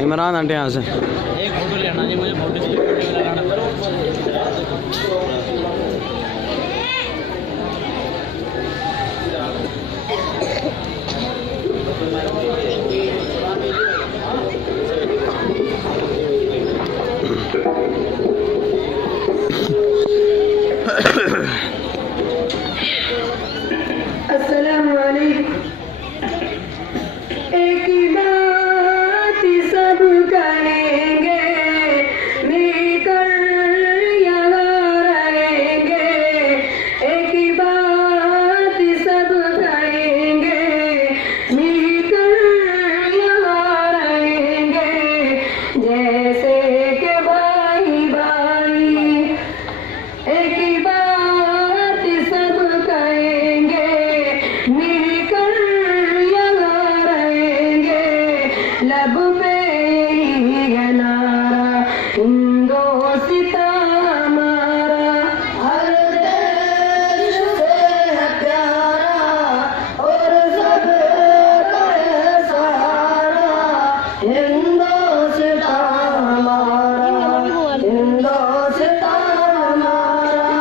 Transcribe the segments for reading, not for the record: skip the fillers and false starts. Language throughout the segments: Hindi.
इमरान आंटे यहाँ से एक फोटो लेना जी, मुझे फोटो लगाना पड़ेगा। अस्सलामु अलैकुम। एक ही बात सब करेंगे, मिलकर यहाँ रहेंगे। एक ही बात सब करेंगे, मिलकर यहाँ रहेंगे। जैसे के भाई भाई, एक ही बात सब करेंगे, मिलकर यहाँ रहेंगे। लब पे यही है नारा, हिंदोस्तां हमारा। हर देश से है प्यारा और सबका है सहारा। हिंदोस्तां हमारा, हिंदोस्तां हमारा।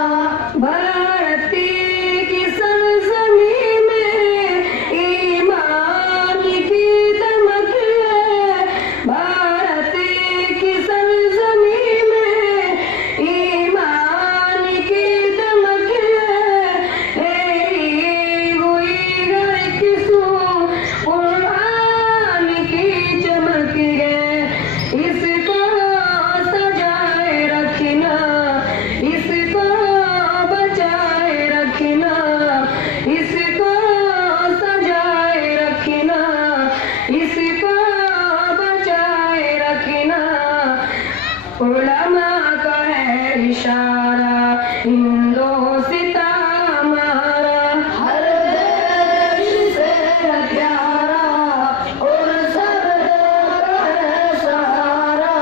भारती की सरजमी में ईमान की दमक है। भारती की सरजमी में ईमान की दमक है। तेरी हुई एक सू कुरान की चमक है। इसको सजाए रखना, इसको बचाए रखना, इसको सजाए रखना, इसको बचाए रखना। उलमा का है इशारा, हिंदोस्तां हमारा। हर देश से है प्यारा और सबका है सहारा।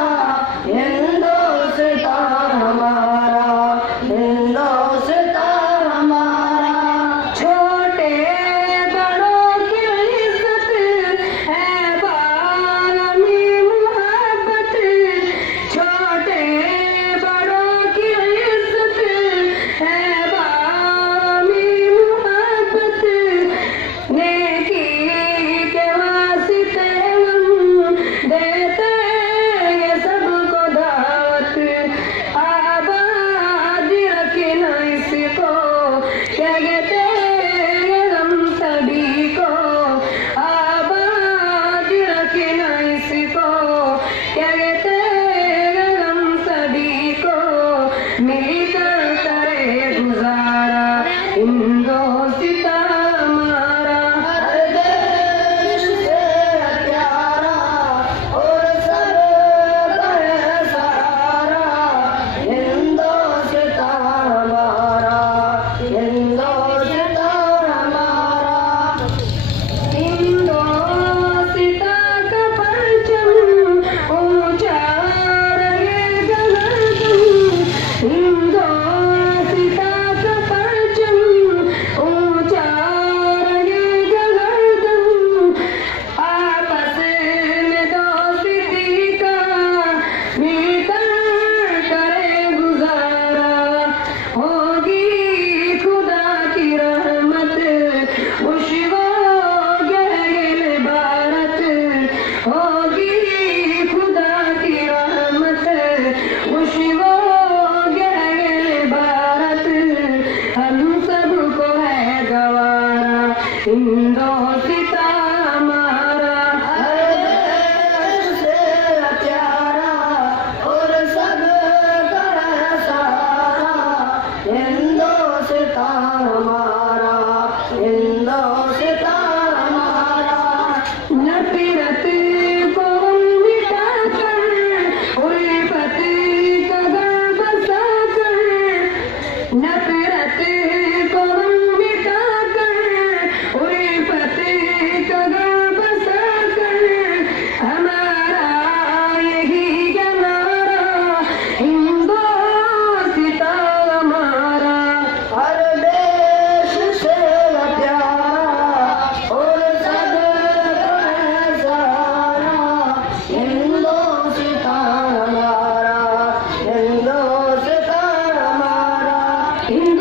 हिंदोस्तां हमारा, हिंदोस्तां हमारा। छोटे बड़ों की इज्जत है, बामी मोहब्बत। छोटे हिंदू